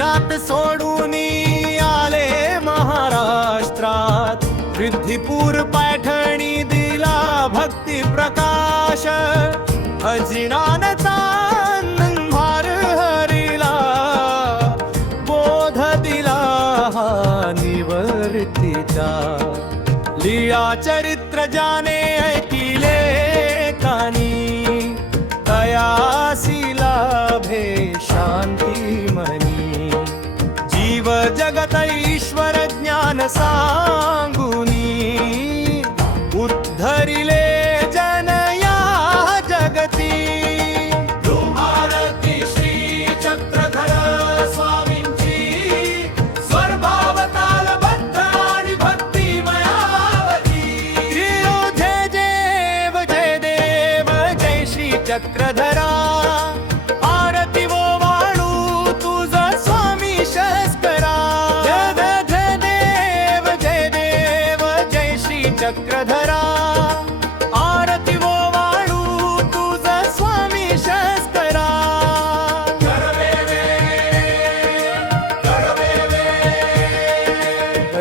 गुजरात सोडून आले महाराष्ट्रात, रिद्धिपूर पैठणी दिला भक्ती प्रकाश, अजिनानचा भार हरिला, बोध दिला निवर्तीचा, लिया चरित्र जाने ऐकिले कानी, तयासी लाभे शांती मनी, जीव जगत ईश्वर ज्ञान सांगुनी, उद्धरिले जन या जगती, आरती श्री चक्रधर स्वामींची, स्वरभावताल बद्ध आणि भक्तिमयावती, जय देव जय श्री चक्रधरा, आरती वो वाळू तुझ स्वामी शस्करा, जय देव जय श्री चक्रधरा, आरती वो वाळू तुझ स्वामी शस्करा,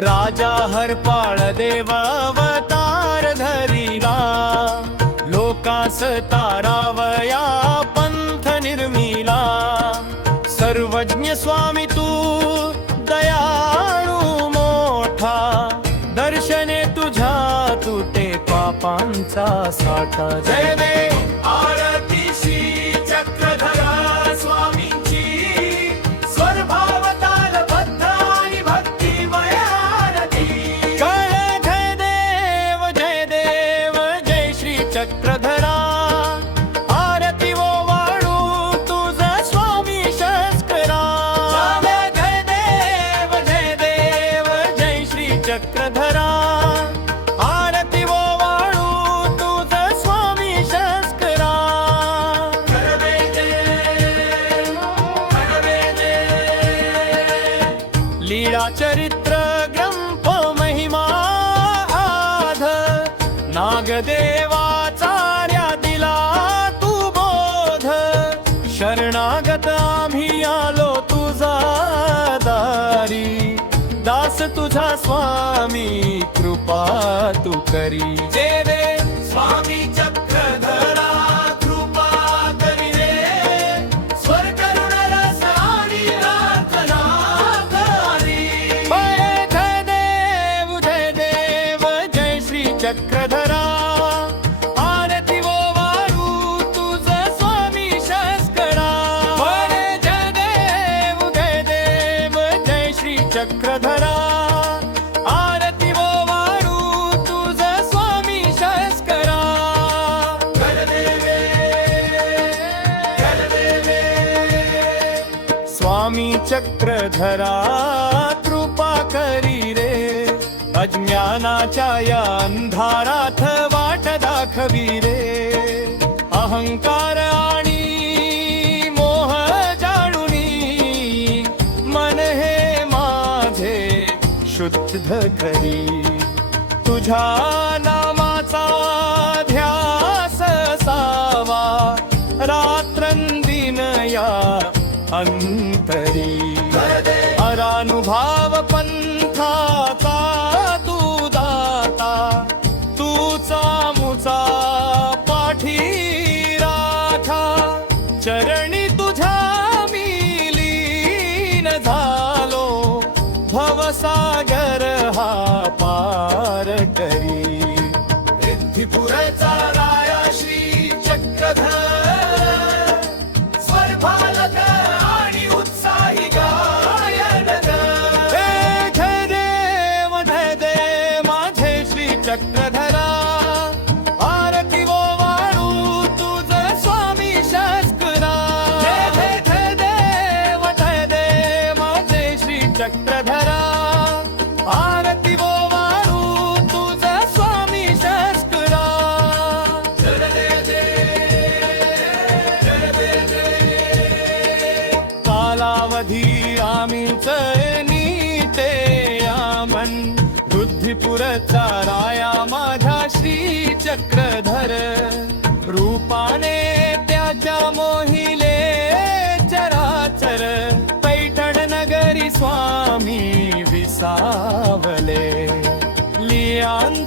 राजा हरपाळ देव अवतार धरिला, लोकास तारावया पंथ निर्मिला, सर्वज्ञ स्वामी तू दयाळू मोठा, दर्शने तुझ्या तुटे पापांचा साठा, जय देव आरती श्री चक्रधरा स्वामींची, स्वरभावताल बद्ध आणि भक्तिमयारती, जय देव जय श्री चक्रधरा, आरती वो वाळू तुझ स्वामी शस्करा, जय देव जय श्री चक्रधरा, आरती वो वाळू तुझ स्वामी शस्करा, लीला चरित्र ग्रंथ महिमा आध, नागदेवाचार्या दिला तू बोध, शरणागत आम्ही आलो तुझा दारी, दास तुझा स्वामी कृपा तू करी, जय देव स्वामी चक्रधरा कृपा करी रे, स्वर करुण रस आणि रातना करी, जय देव जय श्री चक्रधरा, आरती वो वाळू तुझ स्वामी शस्करा, जय देव जय श्री चक्रधरा, आरती वो वाळू तुझ स्वामी शस्करा, स्वामी चक्रधरा कृपा करी रे, अज्ञानाच्या या अंधारात वाट दाखवी रे, अहंकार आणि मोह जाणुनी, मन हे माझे शुद्ध करी, तुझ्या नामाचा ध्यास असावा, रात्रंदिन या अंतरी, अरानुभाव पंथाचा तू दाता, तूचा मुचा पाठी राखा, चरणी तुझ्या मी लीन झालो, भवसागर हा पार करी, रिद्धिपुरचा राया श्री चक्रधर, स्वरभालक आणि उत्साही गायन, जय देव माझे श्री चक्रधरा, आरती वो वाळू तुझ स्वामी शस्करा, जय देव माझे श्री चक्रधरा, आरती वो वाळू तुझ स्वामी शस्करा, कालावधी आम्हीच नीते आमन, बुद्धिपुरचा राया माझा श्री चक्रधर, रूपाने त्याच्या मोहिले चराचर, पैठण नगर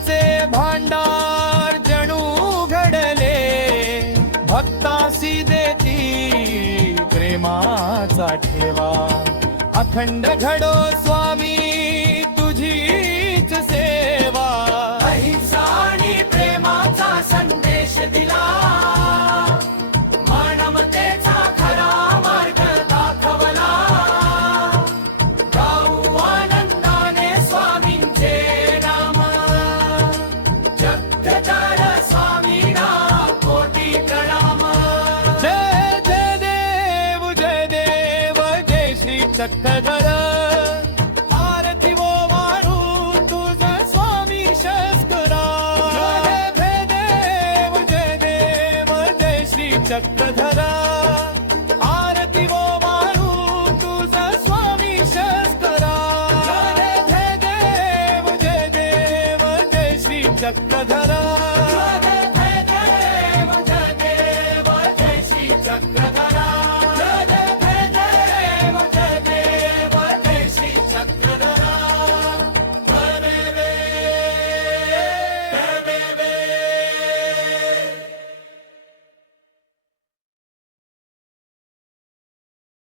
ज्ञानाचे भांडार जणू घडले, भक्तासी देती प्रेमाचा ठेवा. अखंड घडो स्वामी तुझीच सेवा. अहिंसा आणि प्रेमाचा संदेश दिला, मानवतेचा खरा मार्ग दाखवला. गाऊ आनंदाने स्वामींचे नाम, जगद्धार स्वामींना कोटी प्रणाम. जय जय देव जय देव जय श्री चक्रधर. आरती वो वाढू तुझ स्वामी शस्करा. जय देव जय देव जय श्री चक्रधर.